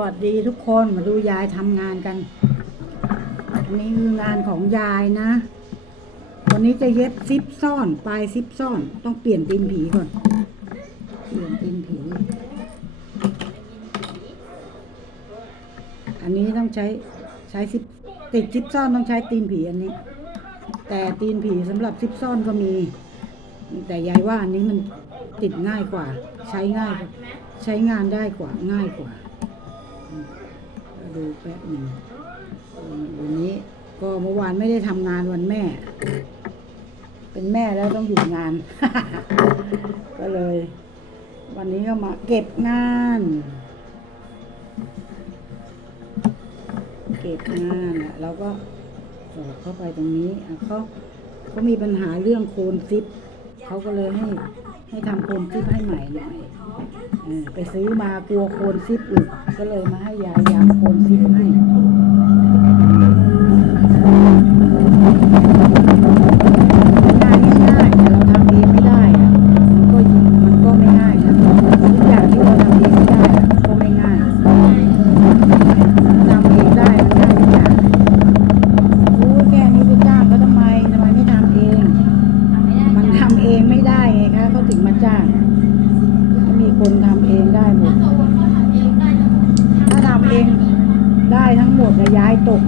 วัสดีทุกคนมาดูยายทำงานกัน อันนี้คืองานของยายนะ วันนี้จะเย็บซิปซ่อนปลายซิปซ่อน ต้องเปลี่ยนตีนผีก่อน เปลี่ยนตีนผี อันนี้ต้องใช้ใช้ซิปติดซิปซ่อนต้องใช้ตีนผีอันนี้ แต่ตีนผีสำหรับซิปซ่อนก็มี แต่ยายว่าอันนี้มันติดง่ายกว่า ใช้ง่าย ใช้งานได้กว่าง่ายกว่า ดูแป๊บหนึ่งวันนี้ก็เมื่อวานไม่ได้ทำงานวันแม่ เป็นแม่แล้วต้องหยุดงาน ก็เลย วันนี้ก็มาเก็บงาน เก็บงานอะเราก็สอดเข้าไปตรงนี้เขาเขามีปัญหาเรื่องโคนซิปเขาก็เลยให้ให้ทำโคนซิปให้ใหม่หน่อย ไปซื้อมากลัวโคนซิปอุดก็เลยมาให้ยายย้ำโคนซิปให้งานง่ายๆแต่เราทำเองไม่ได้อะมันก็มันก็ไม่ง่ายนะทุกอย่างที่เราทำเองไม่ได้อะก็ไม่ง่ายทำเองได้มันง่ายทุกอย่างรู้แค่นี้ไปจ้าง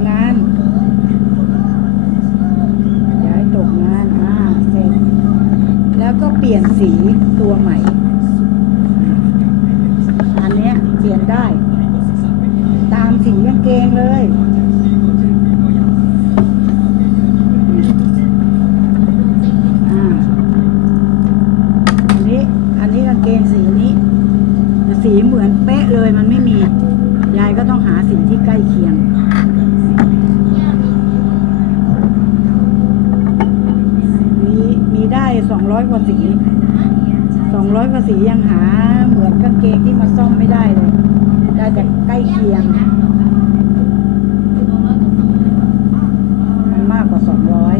งานย้ายตกงานอ่าเสร็จแล้วก็เปลี่ยนสีตัวใหม่ อันเนี้ยเปลี่ยนได้ ตามสีกางเกงเลยอันนี้อันนี้กาเกงสีนี้สีเหมือนเป๊ะเลยมันไม่มี ยายก็ต้องหาสีที่ใกล้เคียง มีมีได้ สองร้อยกว่าสีสองร้อยกว่าสียังหา เหมือนกางเกงที่มาซ่อมไม่ได้เลย ได้แต่ใกล้เคียง มันมากกว่าสองร้อย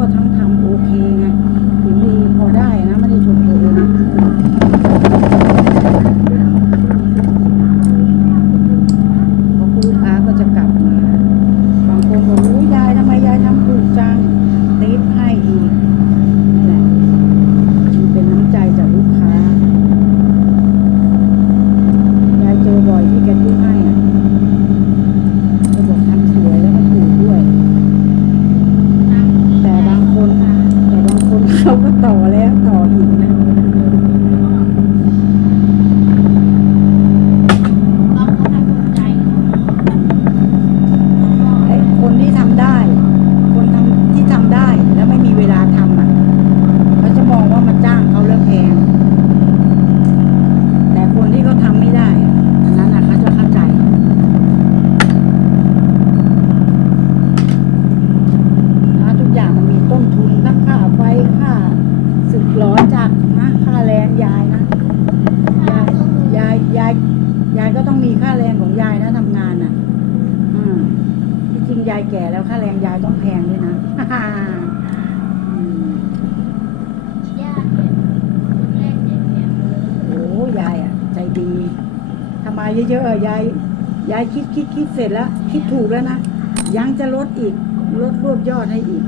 我疼不 ยายแก่แล้วค่าแรงยายต้องแพงด้วยนะอืมย่าเนี่ยคนแรกเด็กเนี่ยเลยโอ้ยายอะ ใจดีทำมาเยอะๆอะยายยายคิดคิดคิดเสร็จแล้ว คิดถูกแล้วนะยังจะลดอีกลดรวบยอดให้อีก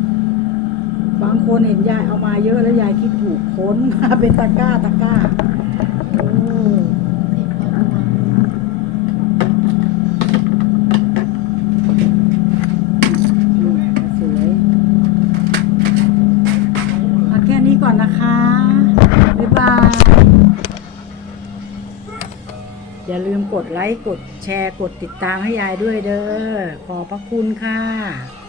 บางคนเห็นยายเอามาเยอะแล้วยายคิดถูกขนมาเป็นตะกร้าตะกร้าโอ้ สิบกว่าตัว ลูกสวยเอาแค่ นี้ก่อนนะคะ บ๊ายบาย อย่าลืมกดไลค์ กดแชร์ กดติดตามให้ยายด้วยเด้อ ขอบพระคุณค่ะ